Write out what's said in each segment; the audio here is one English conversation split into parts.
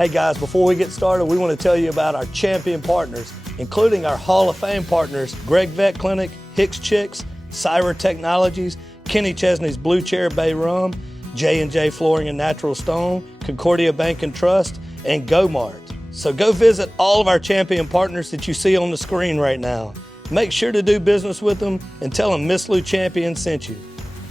Hey guys, before we get started, we want to tell you about our champion partners, including our Hall of Fame partners, Gregg Vet Clinic, Hicks Chicks, Syrah Technologies, Kenny Chesney's Blue Chair Bay Rum, J&J Flooring and Natural Stone, Concordia Bank and Trust, and Mart. So go visit all of our champion partners that you see on the screen right now. Make sure to do business with them and tell them Miss Lou Champion sent you.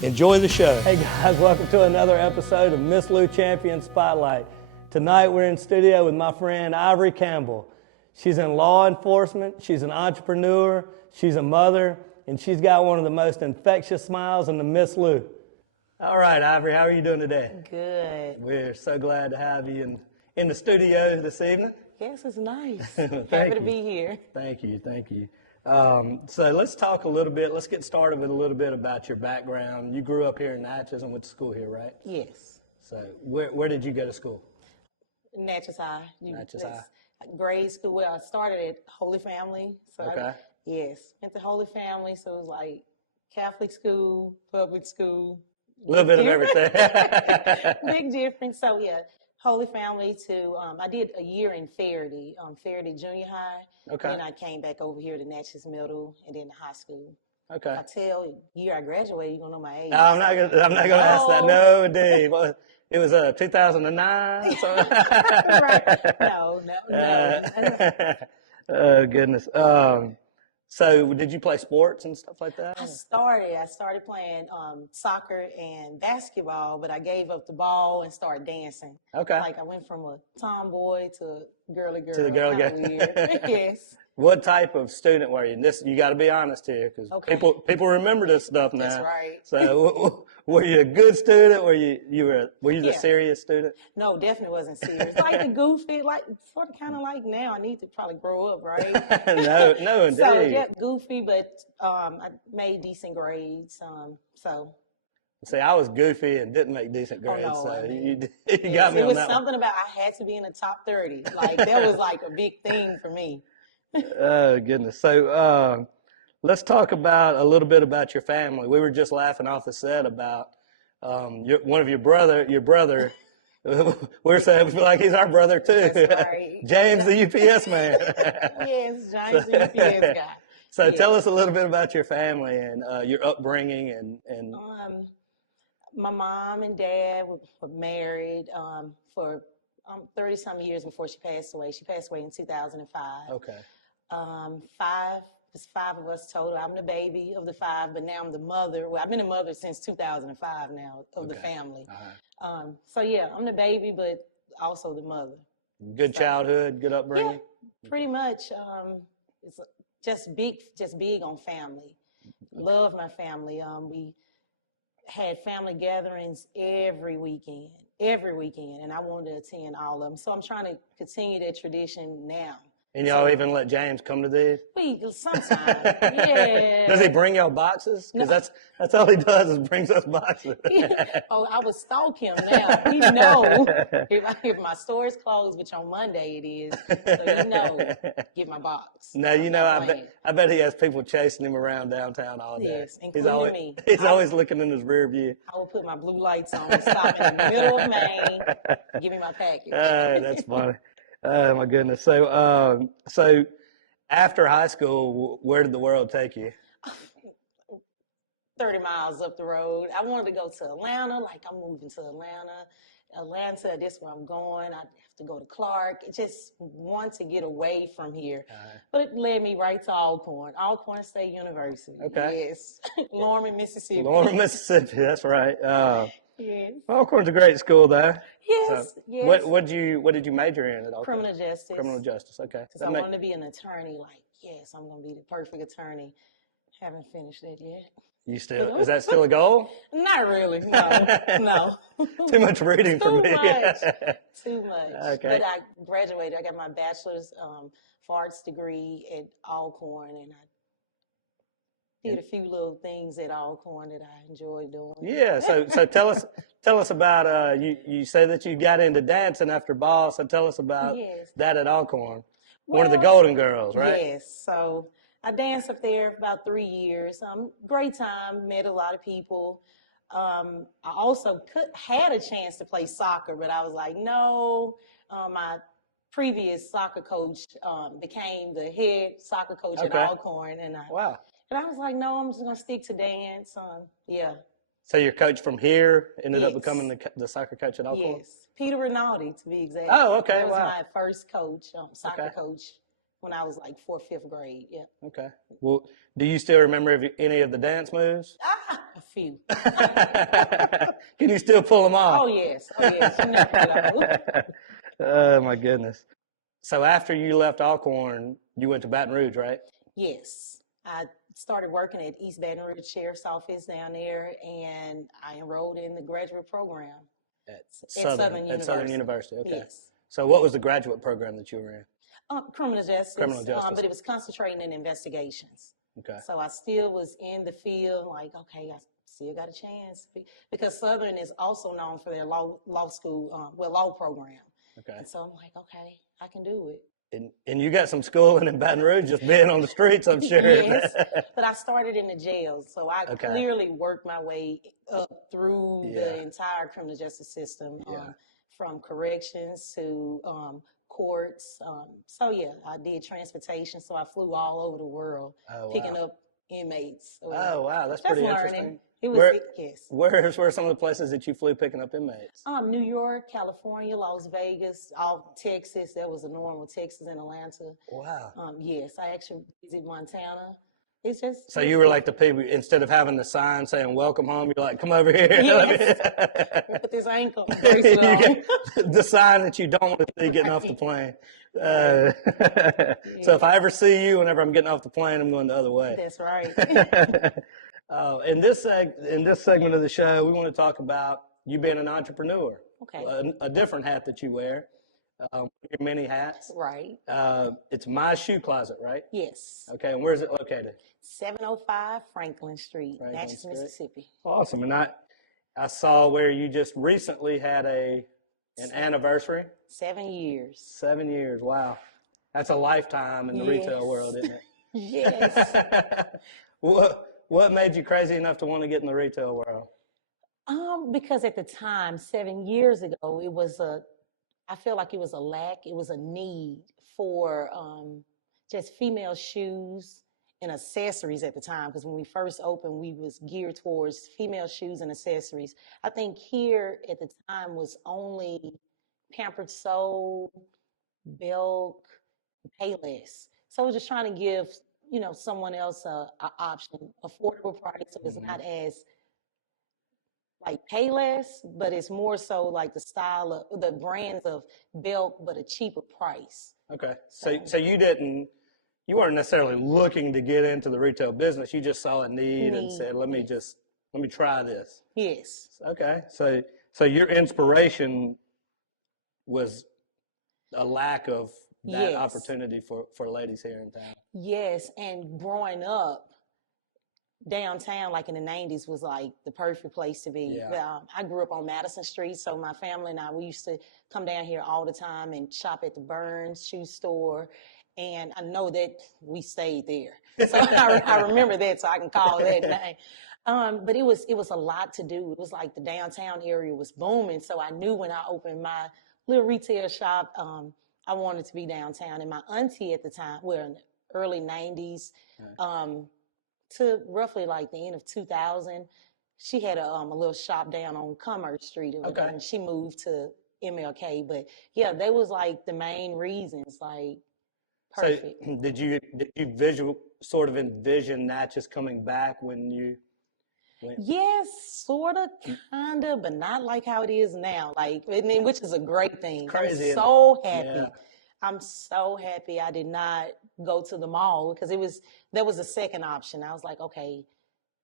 Enjoy the show. Hey guys, welcome to another episode of Miss Lou Champion Spotlight. Tonight we're in studio with my friend Ivori Campbell. She's in law enforcement, she's an entrepreneur, she's a mother, and she's got one of the most infectious smiles in the Miss Lou. All right, Ivori, how are you doing today? Good. We're so glad to have you in the studio this evening. Yes, it's nice. Thank Happy to you. be here. Thank you, thank you. So let's talk a little bit, let's get started with a little bit about your background. You grew up here in Natchez and went to school here, right? Yes. So where did you go to school? Natchez High. Natchez High. Grade school. Well, I started at Holy Family. So Okay. Yes. Went to Holy Family, so it was like Catholic school, public school. A little bit of everything. Big difference. So yeah, Holy Family to, I did a year in Faraday Junior High. Okay. And then I came back over here to Natchez Middle and then high school. Okay. If I tell you year I graduated, you're going to know my age. No, I'm not gonna ask that. No, indeed. Well, it was 2009 or something. Right. No. Oh goodness. So did you play sports and stuff like that? I started playing soccer and basketball, but I gave up the ball and started dancing. Okay. Like I went from a tomboy to a girly girl. To the girly girl. Weird. Yes. What type of student were you? This you got to be honest here, because Okay. people remember this stuff now. That's right. So were you a good student? Were you the Yeah. serious student? No, definitely wasn't serious. Like the goofy, like sort of kind of like now. I need to probably grow up, right? No, indeed. So yeah, goofy, but I made decent grades. So. See, I was goofy and didn't make decent grades, Oh, no, so I mean, you got me it on was that something about I had to be in the top 30. Like that was like a big thing for me. Oh goodness! So let's talk about a little bit about your family. We were just laughing off the set about one of your brother. We're saying we feel like he's our brother too. That's right. James, the UPS man. Yes, James, the UPS guy. So Yes. tell us a little bit about your family and your upbringing and. My mom and dad were married for 30-some years before she passed away. She passed away in 2005. Okay. There's 5 of us total. I'm the baby of the 5, but now I'm the mother. Well, I've been a mother since 2005 now of the family. All right. So yeah, I'm the baby, but also the mother. Good childhood, good upbringing. Yeah, pretty much. It's just big on family. Love my family. We had family gatherings every weekend, and I wanted to attend all of them. So I'm trying to continue that tradition now. And y'all even let James come to these? We sometimes, yeah. Does he bring y'all boxes? Because that's all he does is brings us boxes. Oh, I would stalk him now. He know if my store is closed, which on Monday it is, so he know, get my box. Now I bet he has people chasing him around downtown all day. Yes, including me. He's always looking in his rear view. I will put my blue lights on and stop in the middle of Maine, give me my package. That's funny. Oh my goodness. So after high school, where did the world take you? 30 miles up the road. I wanted to go to Atlanta, like I'm moving to Atlanta, this is where I'm going. I have to go to Clark. I just want to get away from here. But it led me right to Alcorn State University. Okay. Yes. Lorman, Mississippi. Lorman, Mississippi, that's right. Yes. Alcorn's a great school though. Yes, So yes. What did you major in at Alcorn? Criminal justice. Criminal justice, okay. Because I wanted to be an attorney, like, yes, I'm going to be the perfect attorney. Haven't finished that yet. Is that still a goal? Not really, no. Too much reading for me. Too much. Okay. But I graduated. I got my bachelor's of arts degree at Alcorn, and I did a few little things at Alcorn that I enjoyed doing. Yeah. So tell us about you say that you got into dancing after ball. So tell us about that at Alcorn. One of the Golden Girls, right? Yes. So I danced up there for about 3 years. Great time. Met a lot of people. I also had a chance to play soccer, but I was like, no, My previous soccer coach became the head soccer coach at Okay. Alcorn, and Wow. I was like, no, I'm just gonna stick to dance. Yeah. So your coach from here ended up Yes. becoming the soccer coach at Alcorn? Yes, Peter Rinaldi, to be exact. Oh, okay, That was wow. my first coach, soccer Okay. coach, when I was like 4th, 5th grade. Yeah. Okay. Well, do you still remember any of the dance moves? A few. Can you still pull them off? Oh yes. Oh yes. You never know. Oh, my goodness. So after you left Alcorn, you went to Baton Rouge, right? Yes. I started working at East Baton Rouge Sheriff's Office down there, and I enrolled in the graduate program At Southern University. Okay. Yes. So what was the graduate program that you were in? Criminal justice. Criminal justice. But it was concentrating in investigations. Okay. So I still was in the field, like, okay, I still got a chance. Because Southern is also known for their law school, law program. Okay. And so I'm like, okay, I can do it. And you got some schooling in Baton Rouge, just being on the streets, I'm sure. Yes, but I started in the jail, so I clearly worked my way up through the entire criminal justice system, from corrections to courts. So yeah, I did transportation, so I flew all over the world, picking up inmates. Oh wow, that's pretty interesting. It was yes. Where were some of the places that you flew picking up inmates? New York, California, Las Vegas, all Texas. There was a normal Texas and Atlanta. Wow. Yes, I actually visited Montana. It's just so you were like the people, instead of having the sign saying "Welcome home," you're like, "Come over here." Yes. Put this ankle. Brace it on. The sign that you don't want to see getting off the plane. So if I ever see you, whenever I'm getting off the plane, I'm going the other way. That's right. In this segment of the show, we want to talk about you being an entrepreneur. Okay. A different hat that you wear. Your many hats. Right. It's My Shoe Kloset, right? Yes. Okay, and where is it located? 705 Franklin Street, Natchez, Mississippi. Awesome. And I saw where you just recently had an anniversary. 7 years. 7 years. Wow. That's a lifetime in the retail world, isn't it? Yes. What made you crazy enough to want to get in the retail world? Because at the time, 7 years ago, I feel like it was a lack, it was a need for just female shoes and accessories at the time. Because when we first opened, we was geared towards female shoes and accessories. I think here at the time was only Pampered Soul, Belk, Payless. So we're just trying to give, someone else a option, affordable price, so it's not as like Payless, but it's more so like the style of the brands of Belk, but a cheaper price. Okay, so you weren't necessarily looking to get into the retail business. You just saw a need and said, let me try this. Yes. Okay, so your inspiration was a lack of that opportunity for ladies here in town. Yes, and growing up, downtown, like in the 90s, was like the perfect place to be. Yeah. I grew up on Madison Street, so my family and we used to come down here all the time and shop at the Burns shoe store. And I know that we stayed there. So I remember that, so I can call that name. But it was a lot to do. It was like the downtown area was booming. So I knew when I opened my little retail shop, I wanted to be downtown. And my auntie at the time, in the early 90s, to roughly like the end of 2000, she had a little shop down on Commerce Street. And she moved to MLK. But yeah, they was like the main reasons, like perfect. So did you sort of envision Natchez coming back when you went? Yes, sort of, kind of, but not like how it is now. Like, which is a great thing. It's crazy. I'm so happy. Yeah. I'm so happy I did not go to the mall because there was a second option. I was like, okay,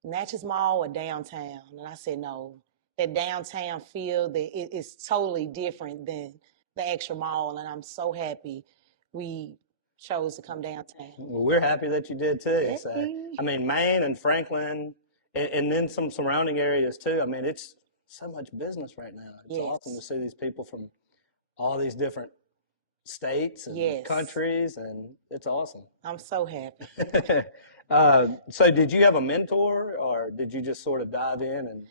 Natchez Mall or downtown? And I said, no, that downtown feel is totally different than the actual mall. And I'm so happy we chose to come downtown. Well, we're happy that you did too. Hey. So, I mean, Maine and Franklin and then some surrounding areas too. I mean, it's so much business right now. It's awesome to see these people from all these different states and countries, and it's awesome. I'm so happy. So did you have a mentor, or did you just sort of dive in?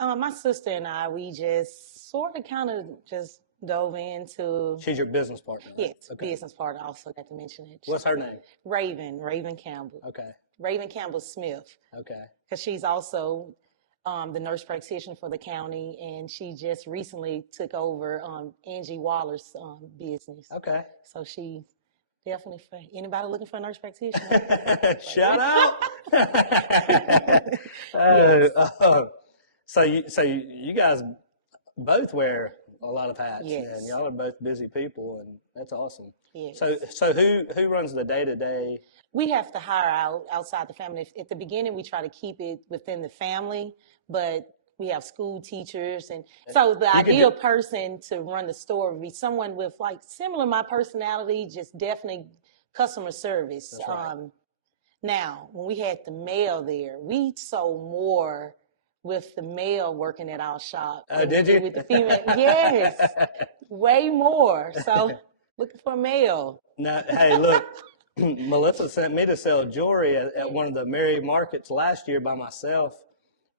And my sister and I, we just sort of kind of just dove into. She's your business partner, right? Yes, business partner. Also got to mention it. What's her name? Raven Campbell. Okay. Raven Campbell Smith. Okay. Because she's also the nurse practitioner for the county, and she just recently took over Angie Waller's business. Okay. So she definitely, for anybody looking for a nurse practitioner. Shout out. So you guys both wear a lot of hats, and y'all are both busy people, and that's awesome. Yes. So who runs the day-to-day? We have to hire outside the family. At the beginning, we try to keep it within the family, but we have school teachers. And so the ideal person to run the store would be someone with like similar my personality, just definitely customer service. That's right. Now, when we had the male there, we sold more with the male working at our shop. Oh, did you? With the female. Yes, way more. So looking for a male. Now, hey, look. Melissa sent me to sell jewelry at one of the Mary markets last year by myself,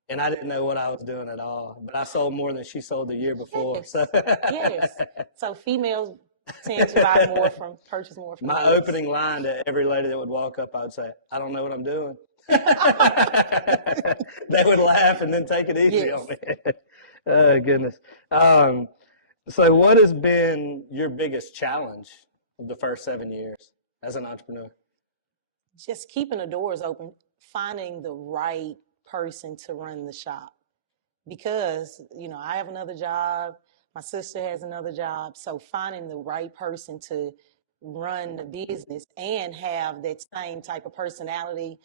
and I didn't know what I was doing at all. But I sold more than she sold the year before. Yes. So. Yes. So females tend to buy more purchase more from My males. opening line to every lady that would walk up, I would say, "I don't know what I'm doing." They would laugh and then take it easy on me. Oh, goodness. So what has been your biggest challenge of the first 7 years as an entrepreneur? Just keeping the doors open, finding the right person to run the shop. Because, I have another job, my sister has another job, so finding the right person to run the business and have that same type of personality,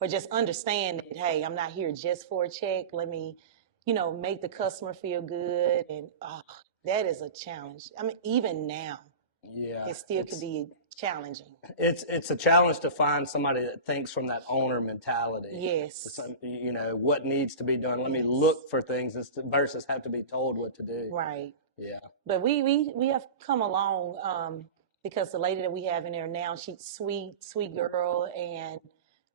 or just understand that, hey, I'm not here just for a check. Let me, make the customer feel good. And that is a challenge. I mean, even now, it still could be challenging. It's a challenge to find somebody that thinks from that owner mentality. Yes. What needs to be done. Let me look for things versus have to be told what to do. Right. Yeah. But we have come along because the lady that we have in there now, she's sweet girl, and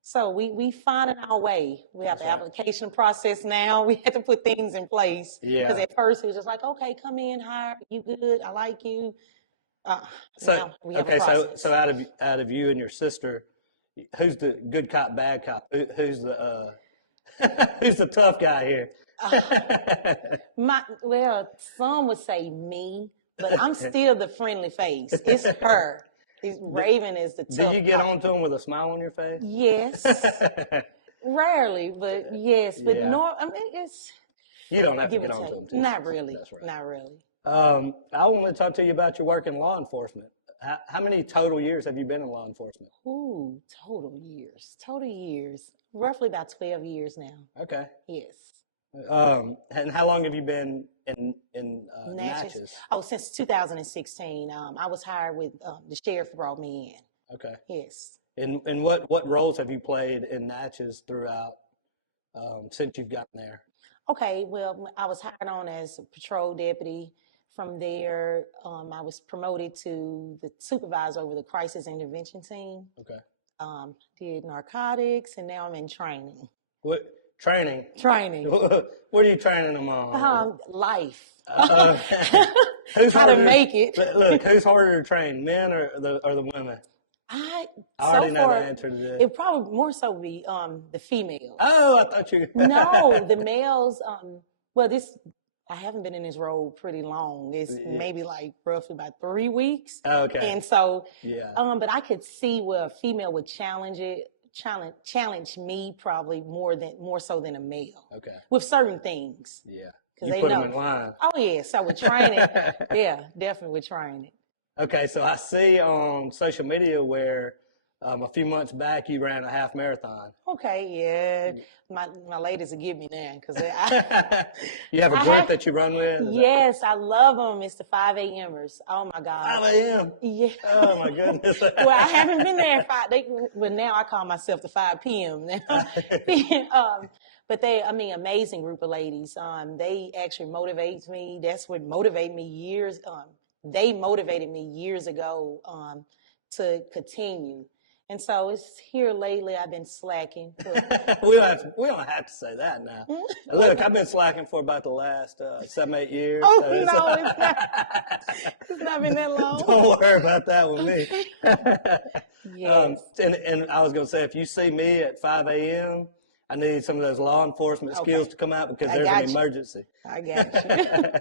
so we finding our way. We have the application process now. We had to put things in place. Yeah. Because at first it was just like, okay, come in, hire, you good, I like you. Now we have a process. So out of you and your sister, who's the good cop, bad cop? Who's the who's the tough guy here? Some would say me, but I'm still the friendly face. It's her. Raven is the tough. Do you get on to him with a smile on your face? Yes. Rarely, but yes. But it's. You don't have to get on to him too. Not really. That's right. Not really. I want to talk to you about your work in law enforcement. How many total years have you been in law enforcement? Ooh, total years. Roughly about 12 years now. Okay. Yes. And how long have you been in Natchez? Oh, since 2016. I was hired with the sheriff brought me in. Okay. Yes. And what roles have you played in Natchez throughout since you've gotten there? Okay, well, I was hired on as a patrol deputy. From there, I was promoted to the supervisor over the crisis intervention team. Okay. Did narcotics, and now I'm in training. What training? Training. What are you training them on? Life. How to make it. Look, who's harder to train, men or the women? I already know the answer to this. It probably more so be the females. Oh, I thought you. No, the males. I haven't been in this role pretty long. It's maybe like roughly about 3 weeks. Okay. And so, yeah. But I could see where a female would challenge me probably more so than a male. Okay. With certain things. Yeah. Because they put them in line. Oh yeah. So with training, definitely with training. Okay, so I see on social media where a few months back you ran a half marathon. Okay, yeah. My ladies will give me that because you have a group that you run with? Yes, I love them. It's the 5 a.m.ers. Oh my God. 5 a.m. Yeah. Oh my goodness. Well, I haven't been there at 5. But now I call myself the 5 p.m. now. But amazing group of ladies. They actually motivate me. That's what motivated me years. They motivated me years ago to continue. And so it's here lately I've been slacking. We don't have to say that now. Look, I've been slacking for about the last 7, 8 years. Oh, so no, it's not. It's not been that long. Don't worry about that with me. Yes. And I was going to say, if you see me at 5 a.m., I need some of those law enforcement skills to come out because there's an emergency. I got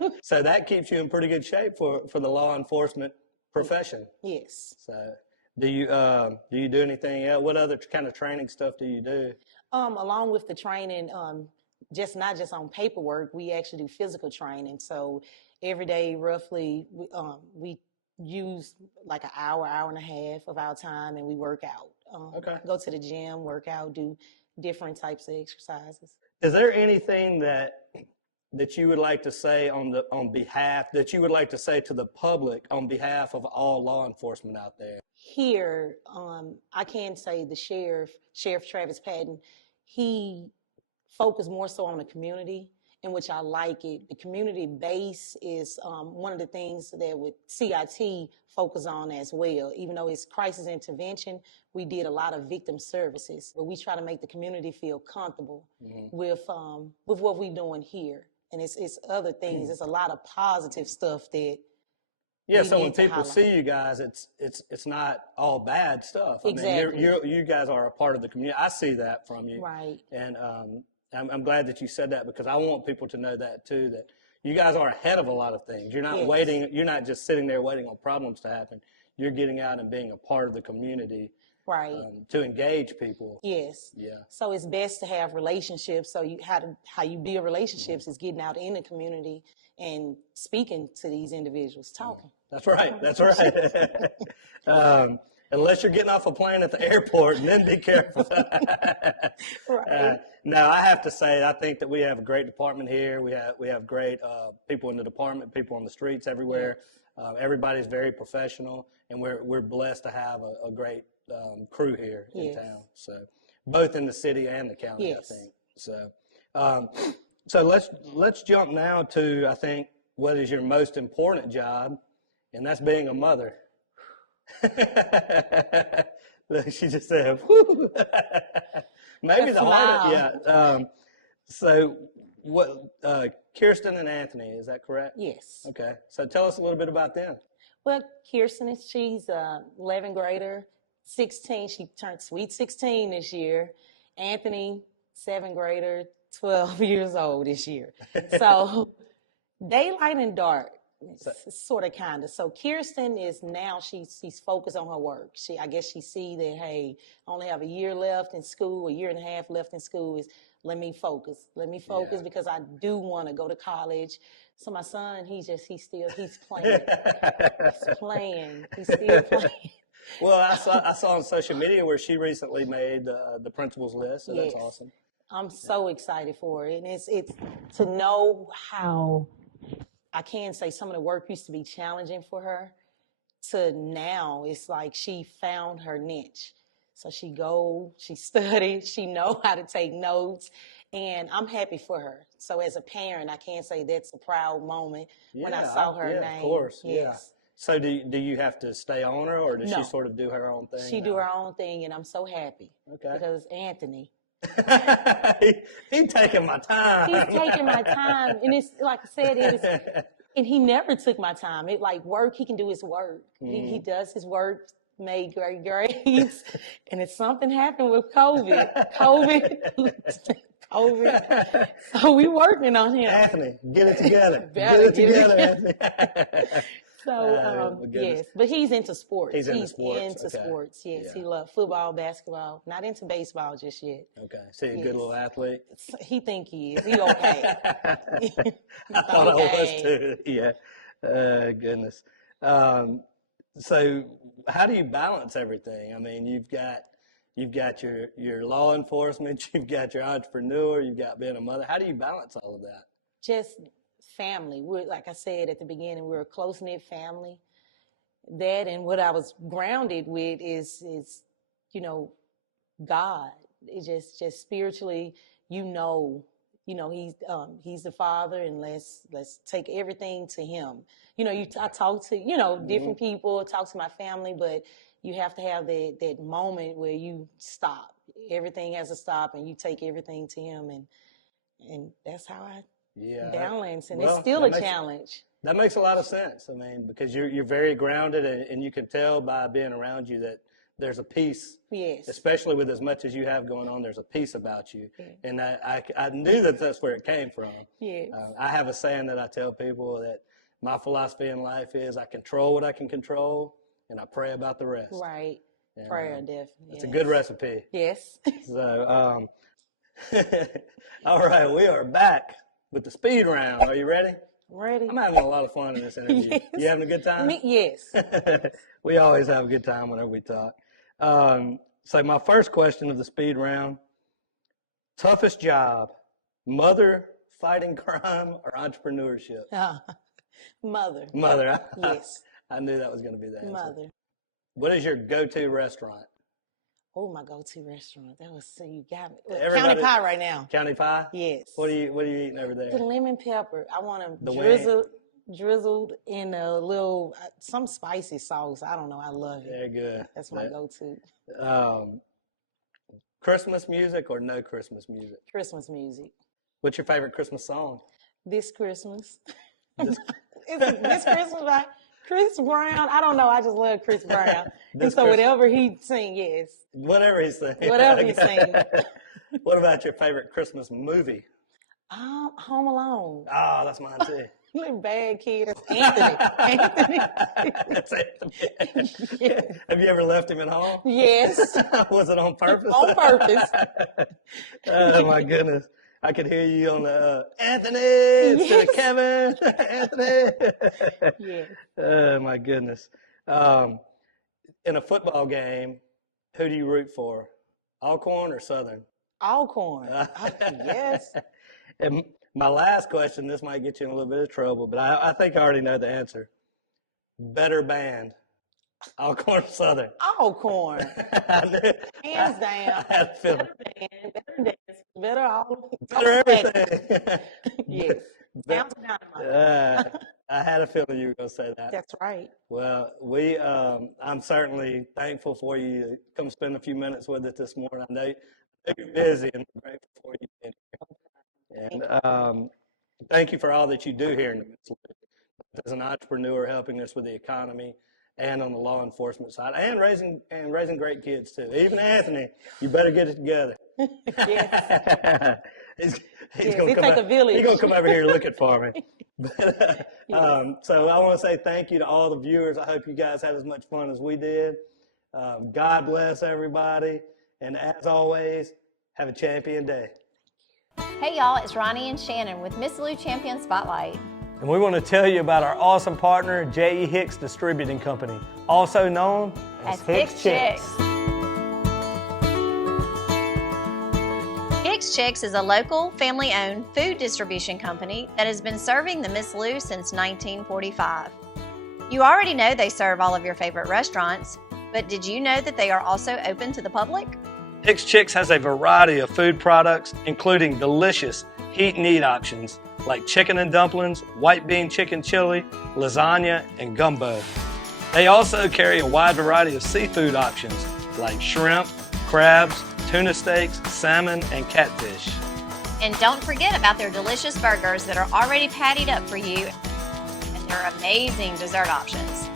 you. So that keeps you in pretty good shape for the law enforcement profession. Yes. So do you do anything else? What other kind of training stuff do you do? Along with the training, not just on paperwork, we actually do physical training. So every day, roughly, we use like an hour, hour and a half of our time, and we work out. Go to the gym, work out, do different types of exercises. Is there anything that you would like to say that you would like to say to the public on behalf of all law enforcement out there? Here, I can say the Sheriff Travis Patton, he focused more so on the community, in which I like it. The community base is one of the things that with CIT focus on as well. Even though it's crisis intervention, we did a lot of victim services, but we try to make the community feel comfortable with what we're doing here. And it's other things. It's a lot of positive stuff that. Yeah, so when people see you guys, it's not all bad stuff. Exactly. I mean, you guys are a part of the community. I see that from you. Right. And I'm glad that you said that because I want people to know that too, that you guys are ahead of a lot of things. You're not waiting. You're not just sitting there waiting on problems to happen. You're getting out and being a part of the community. Right. To engage people. Yes. Yeah. So it's best to have relationships. So how you build relationships is getting out in the community and speaking to these individuals, talking. That's right. That's right. Unless you're getting off a plane at the airport, and then be careful. Right. Now, I have to say, I think that we have a great department here. We have great people in the department, people on the streets everywhere. Everybody's very professional, and we're blessed to have a great crew here in town. So, both in the city and the county, I think. So, so let's jump now to, I think, what is your most important job, and that's being a mother. Look, she just said, whoo. Maybe the hardest, yeah. So what, Kirsten and Anthony, is that correct? Yes. Okay. So tell us a little bit about them. Well, Kirsten, she's 11th grader, 16. She turned sweet 16 this year. Anthony, 7th grader, 12 years old this year. So daylight and dark. Sort of, kind of. So Kirsten is now, she's focused on her work. I guess she see that, hey, I only have a year left in school, a year and a half left in school. Is let me focus because I do want to go to college. So my son, he's still playing. He's still playing. Well, I saw on social media where she recently made the principal's list, so that's awesome. I'm so excited for it. And it's to know how, I can say some of the work used to be challenging for her, to now it's like she found her niche. So she studies, she know how to take notes, and I'm happy for her. So as a parent, I can say that's a proud moment when I saw her name. Of course, yes. Yeah. So do you have to stay on her, or does she sort of do her own thing? She do her own thing, and I'm so happy. Okay. Because Anthony. He's taking my time. He's taking my time. And it's, like I said, and he never took my time. It like work, he can do his work. He does his work, made great grades. And if something happened with COVID. So we working on him. Anthony, get it together. Get it together, Anthony. So, yes, but he's into sports. He's into sports, yes. Yeah. He loves football, basketball, not into baseball just yet. Okay, so he's a good little athlete? He think he is. He okay. I thought I was too, yeah. Goodness. So how do you balance everything? I mean, you've got your law enforcement, you've got your entrepreneur, you've got being a mother. How do you balance all of that? Just family. We're, like I said at the beginning, we're a close-knit family. That and what I was grounded with is God. It's just spiritually, he's the Father, and let's take everything to him. I talk to different people, talk to my family, but you have to have that moment where you stop. Everything has to stop, and you take everything to him, and that's how I balance. And it's still a challenge. That makes a lot of sense. I mean, because you're very grounded, and you can tell by being around you that there's a peace. Yes. Especially with as much as you have going on, there's a peace about you. Yeah. And I knew that that's where it came from. Yes. I have a saying that I tell people that my philosophy in life is I control what I can control, and I pray about the rest. Right. And, prayer, definitely. It's a good recipe. Yes. So, all right, we are back with the speed round. Are you ready? Ready. I'm having a lot of fun in this interview. Yes. You having a good time? Yes. We always have a good time whenever we talk. So my first question of the speed round, toughest job, mother, fighting crime, or entrepreneurship? Mother. Mother. Yes. I knew that was going to be the answer. Mother. What is your go-to restaurant? Oh, my go-to restaurant. That was, so you got me. Everybody, County Pie right now. County Pie? Yes. What are you eating over there? The lemon pepper. I want them The drizzled in a little, some spicy sauce. I don't know. I love it. They're good. That's my go-to. Christmas music or no Christmas music? Christmas music. What's your favorite Christmas song? This Christmas. This Christmas by Chris Brown. I don't know. I just love Chris Brown. And so whatever he sing, yes. Whatever he sing. Whatever he sing. What about your favorite Christmas movie? Home Alone. Oh, that's mine too. Little bad kid. That's Anthony. That's Anthony. Yes. Have you ever left him at home? Yes. Was it on purpose? On purpose. Oh my goodness. I could hear you on the Anthony instead of Kevin. Anthony. Yeah. Oh my goodness. In a football game, who do you root for? Alcorn or Southern? Alcorn. Yes. And my last question, this might get you in a little bit of trouble, but I think I already know the answer. Better band, Alcorn or Southern? Alcorn. Hands down. I had a feeling. Better band, better dance, Better everything. Yes. Sounds dynamite. I had a feeling you were going to say that. That's right. Well, I'm certainly thankful for you to come spend a few minutes with us this morning. I know you're busy, and I'm grateful for you being here. And thank you for all that you do here in the Midland. As an entrepreneur, helping us with the economy and on the law enforcement side, and raising great kids too. Even Anthony, you better get it together. Yes. He's going to take a village. He's going to come over here looking for me. But, so I want to say thank you to all the viewers. I hope you guys had as much fun as we did. God bless everybody. And as always, have a champion day. Hey y'all, it's Ronnie and Shannon with Miss Lou Champion Spotlight. And we want to tell you about our awesome partner, J.E. Hicks Distributing Company, also known as Hicks Chicks. Hicks Chicks is a local, family-owned food distribution company that has been serving the Miss Lou since 1945. You already know they serve all of your favorite restaurants, but did you know that they are also open to the public? Hicks Chicks has a variety of food products, including delicious heat and eat options like chicken and dumplings, white bean chicken chili, lasagna, and gumbo. They also carry a wide variety of seafood options like shrimp, crabs, tuna steaks, salmon, and catfish. And don't forget about their delicious burgers that are already pattied up for you and their amazing dessert options.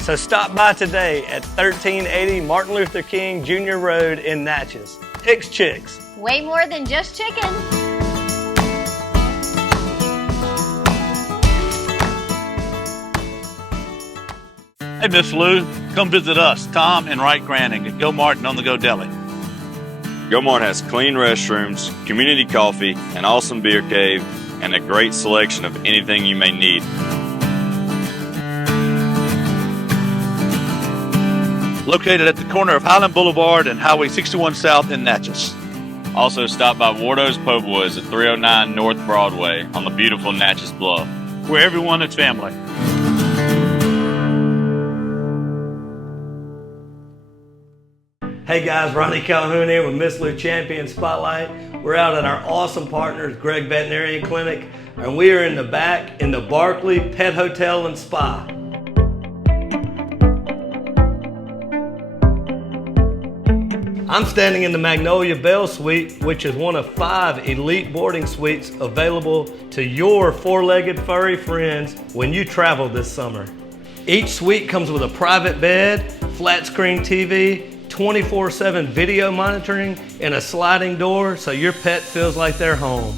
So stop by today at 1380 Martin Luther King Jr. Road in Natchez. Hicks Chicks. Way more than just chicken. Hey, Miss Lou, come visit us, Tom and Wright Granning at Go Mart and On The Go Deli. Go Mart has clean restrooms, community coffee, an awesome beer cave, and a great selection of anything you may need. Located at the corner of Highland Boulevard and Highway 61 South in Natchez. Also stop by Wardo's Po' Boys at 309 North Broadway on the beautiful Natchez Bluff. Where everyone is family. Hey guys, Ronnie Calhoun here with Miss Lou Champion Spotlight. We're out at our awesome partners, Gregg Veterinary Clinic, and we are in the back in the Barkley Pet Hotel and Spa. I'm standing in the Magnolia Bell Suite, which is one of 5 elite boarding suites available to your 4-legged furry friends when you travel this summer. Each suite comes with a private bed, flat screen TV, 24/7 video monitoring, and a sliding door so your pet feels like they're home.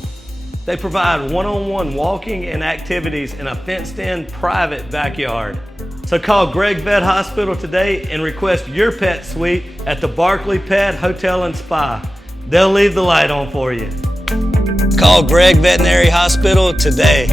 They provide one-on-one walking and activities in a fenced-in private backyard. So call Gregg Vet Hospital today and request your pet suite at the Barkley Pet Hotel and Spa. They'll leave the light on for you. Call Gregg Veterinary Hospital today.